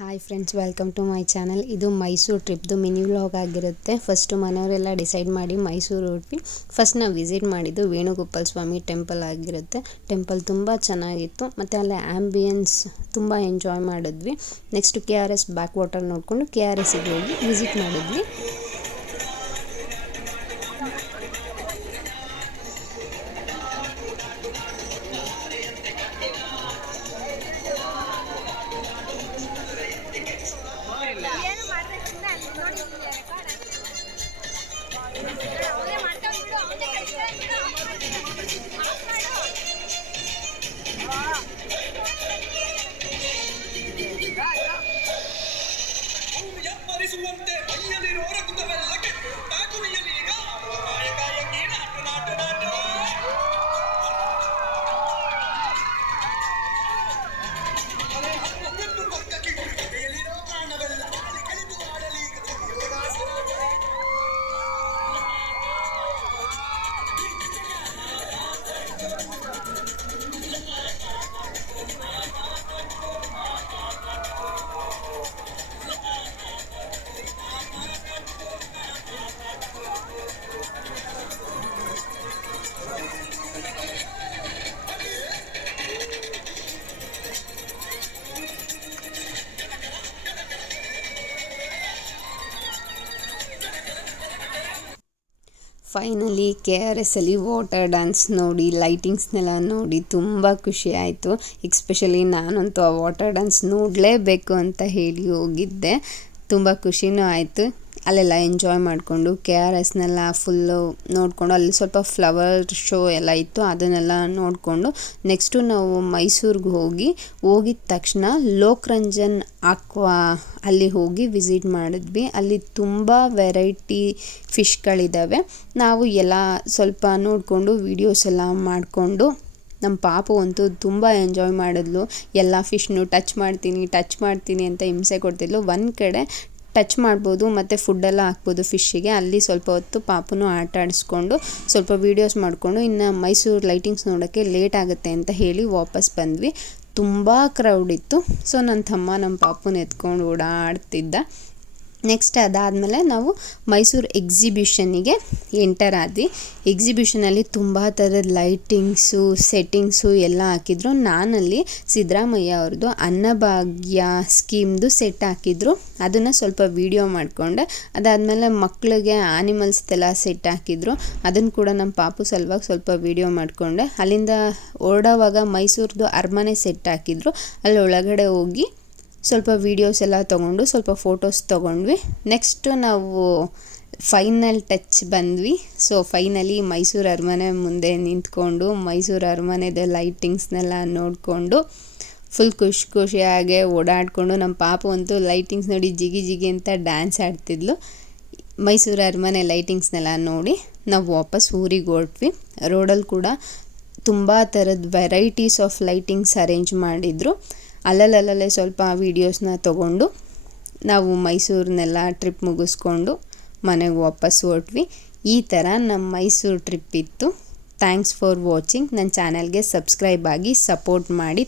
Hi friends, welcome to my channel. ಇದು ಮೈಸೂರು ಟ್ರಿಪ್ದು mini vlog ಆಗಿರುತ್ತೆ. ಫಸ್ಟು ಮನೆಯವರೆಲ್ಲ ಡಿಸೈಡ್ ಮಾಡಿ ಮೈಸೂರು ಹೊರಟ್ವಿ. ಫಸ್ಟ್ ನಾವು ವಿಸಿಟ್ ಮಾಡಿದ್ದು ವೇಣುಗೋಪಾಲ ಸ್ವಾಮಿ ಟೆಂಪಲ್ ಆಗಿರುತ್ತೆ. ಟೆಂಪಲ್ ತುಂಬ ಚೆನ್ನಾಗಿತ್ತು ಮತ್ತು ಅಲ್ಲಿ ಆ್ಯಂಬಿಯನ್ಸ್ ತುಂಬ ಎಂಜಾಯ್ ಮಾಡಿದ್ವಿ. ನೆಕ್ಸ್ಟು KRS ಬ್ಯಾಕ್ ವಾಟರ್ ನೋಡಿಕೊಂಡು KRSಗೆ ಹೋಗಿ ವಿಸಿಟ್ ಮಾಡಿದ್ವಿ. ಫೈನಲಿ KRS ಅಲ್ಲಿ ವಾಟರ್ ಡ್ಯಾನ್ಸ್ ನೋಡಿ, ಲೈಟಿಂಗ್ಸ್ನೆಲ್ಲ ನೋಡಿ ತುಂಬ ಖುಷಿ ಆಯಿತು. ಎಕ್ಸ್ಪೆಷಲಿ ನಾನಂತೂ ಆ ವಾಟರ್ ಡ್ಯಾನ್ಸ್ ನೋಡಲೇಬೇಕು ಅಂತ ಹೇಳಿ ಹೋಗಿದ್ದೆ. ತುಂಬ ಖುಷಿನೂ ಆಯಿತು. ಅಲ್ಲೆಲ್ಲ ಎಂಜಾಯ್ ಮಾಡಿಕೊಂಡು KRSನೆಲ್ಲ ಫುಲ್ಲು ನೋಡಿಕೊಂಡು, ಅಲ್ಲಿ ಸ್ವಲ್ಪ ಫ್ಲವರ್ ಶೋ ಎಲ್ಲ ಇತ್ತು, ಅದನ್ನೆಲ್ಲ ನೋಡಿಕೊಂಡು ನೆಕ್ಸ್ಟು ನಾವು ಮೈಸೂರಿಗೆ ಹೋಗಿದ ತಕ್ಷಣ ಲೋಕರಂಜನ್ ಆಕ್ವಾ ಅಲ್ಲಿ ಹೋಗಿ ವಿಸಿಟ್ ಮಾಡಿದ್ವಿ. ಅಲ್ಲಿ ತುಂಬ ವೆರೈಟಿ ಫಿಶ್ಗಳಿದ್ದಾವೆ. ನಾವು ಎಲ್ಲ ಸ್ವಲ್ಪ ನೋಡಿಕೊಂಡು ವೀಡಿಯೋಸ್ ಎಲ್ಲ ಮಾಡಿಕೊಂಡು, ನಮ್ಮ ಪಾಪು ಅಂತೂ ತುಂಬ ಎಂಜಾಯ್ ಮಾಡಿದ್ಲು. ಎಲ್ಲ ಫಿಶ್ನು ಟಚ್ ಮಾಡ್ತೀನಿ ಅಂತ ಹಿಂಸೆ ಕೊಡ್ತಿದ್ಲು. ಒಂದು ಕಡೆ ಟಚ್ ಮಾಡ್ಬೋದು ಮತ್ತು ಫುಡ್ಡೆಲ್ಲ ಹಾಕ್ಬೋದು ಫಿಶ್ಶಿಗೆ. ಅಲ್ಲಿ ಸ್ವಲ್ಪ ಹೊತ್ತು ಪಾಪುನು ಆಟ ಆಡಿಸ್ಕೊಂಡು ಸ್ವಲ್ಪ ವೀಡಿಯೋಸ್ ಮಾಡಿಕೊಂಡು, ಇನ್ನು ಮೈಸೂರು ಲೈಟಿಂಗ್ಸ್ ನೋಡೋಕ್ಕೆ ಲೇಟ್ ಆಗುತ್ತೆ ಅಂತ ಹೇಳಿ ವಾಪಸ್ ಬಂದ್ವಿ. ತುಂಬ ಕ್ರೌಡ್ ಇತ್ತು. ಸೊ ನನ್ನ ತಮ್ಮ ನಮ್ಮ ಪಾಪುನ ಎತ್ಕೊಂಡು ಓಡಾಡ್ತಿದ್ದ. ನೆಕ್ಸ್ಟ್ ಅದಾದಮೇಲೆ ನಾವು ಮೈಸೂರು ಎಕ್ಸಿಬಿಷನ್ನಿಗೆ ಎಂಟರ್ ಆದ್ವಿ. ಎಕ್ಸಿಬಿಷನಲ್ಲಿ ತುಂಬ ಥರದ ಲೈಟಿಂಗ್ಸು ಸೆಟ್ಟಿಂಗ್ಸು ಎಲ್ಲ ಹಾಕಿದ್ರು. ನಾನಲ್ಲಿ ಸಿದ್ದರಾಮಯ್ಯ ಅವ್ರದ್ದು ಅನ್ನಭಾಗ್ಯ ಸ್ಕೀಮ್ದು ಸೆಟ್ ಹಾಕಿದ್ರು. ಅದನ್ನು ಸ್ವಲ್ಪ ವೀಡಿಯೋ ಮಾಡಿಕೊಂಡೆ. ಅದಾದಮೇಲೆ ಮಕ್ಕಳಿಗೆ ಆ್ಯನಿಮಲ್ಸ್ದೆಲ್ಲ ಸೆಟ್ ಹಾಕಿದ್ರು. ಅದನ್ನು ಕೂಡ ನಮ್ಮ ಪಾಪು ಸಲುವಾಗಿ ಸ್ವಲ್ಪ ವೀಡಿಯೋ ಮಾಡಿಕೊಂಡೆ. ಅಲ್ಲಿಂದ ಹೊರಡೋವಾಗ ಮೈಸೂರದ್ದು ಅರಮನೆ ಸೆಟ್ ಹಾಕಿದ್ರು. ಅಲ್ಲಿ ಒಳಗಡೆ ಹೋಗಿ ಸ್ವಲ್ಪ ವೀಡಿಯೋಸ್ ಎಲ್ಲ ತೊಗೊಂಡು ಸ್ವಲ್ಪ ಫೋಟೋಸ್ ತೊಗೊಂಡ್ವಿ. ನೆಕ್ಸ್ಟು ನಾವು ಫೈನಲ್ ಟಚ್ ಬಂದ್ವಿ. ಸೊ ಫೈನಲಿ ಮೈಸೂರು ಅರಮನೆ ಮುಂದೆ ನಿಂತ್ಕೊಂಡು ಮೈಸೂರು ಅರಮನೆದ ಲೈಟಿಂಗ್ಸ್ನೆಲ್ಲ ನೋಡಿಕೊಂಡು ಫುಲ್ ಖುಷಿಯಾಗೆ ಓಡಾಡಿಕೊಂಡು, ನಮ್ಮ ಪಾಪು ಅಂತೂ ಲೈಟಿಂಗ್ಸ್ ನೋಡಿ ಜಿಗಿ ಅಂತ ಡ್ಯಾನ್ಸ್ ಆಡ್ತಿದ್ಲು. ಮೈಸೂರು ಅರಮನೆ ಲೈಟಿಂಗ್ಸ್ನೆಲ್ಲ ನೋಡಿ ನಾವು ವಾಪಸ್ ಊರಿಗೆ ಹೊರಟ್ವಿ. ರೋಡಲ್ಲಿ ಕೂಡ ತುಂಬ ಥರದ ವೆರೈಟೀಸ್ ಆಫ್ ಲೈಟಿಂಗ್ಸ್ ಅರೇಂಜ್ ಮಾಡಿದರು. ಅಲ್ಲಲ್ಲೇ ಸ್ವಲ್ಪ ವೀಡಿಯೋಸ್ನ ತೊಗೊಂಡು ನಾವು ಮೈಸೂರನ್ನೆಲ್ಲ ಟ್ರಿಪ್ ಮುಗಿಸ್ಕೊಂಡು ಮನೆಗೆ ವಾಪಸ್ ಹೊರಟ್ವಿ. ಈ ಥರ ನಮ್ಮ ಮೈಸೂರು ಟ್ರಿಪ್ ಇತ್ತು. Thanks for watching. ನನ್ನ ಚಾನಲ್ಗೆ ಸಬ್ಸ್ಕ್ರೈಬ್ ಆಗಿ ಸಪೋರ್ಟ್ ಮಾಡಿ.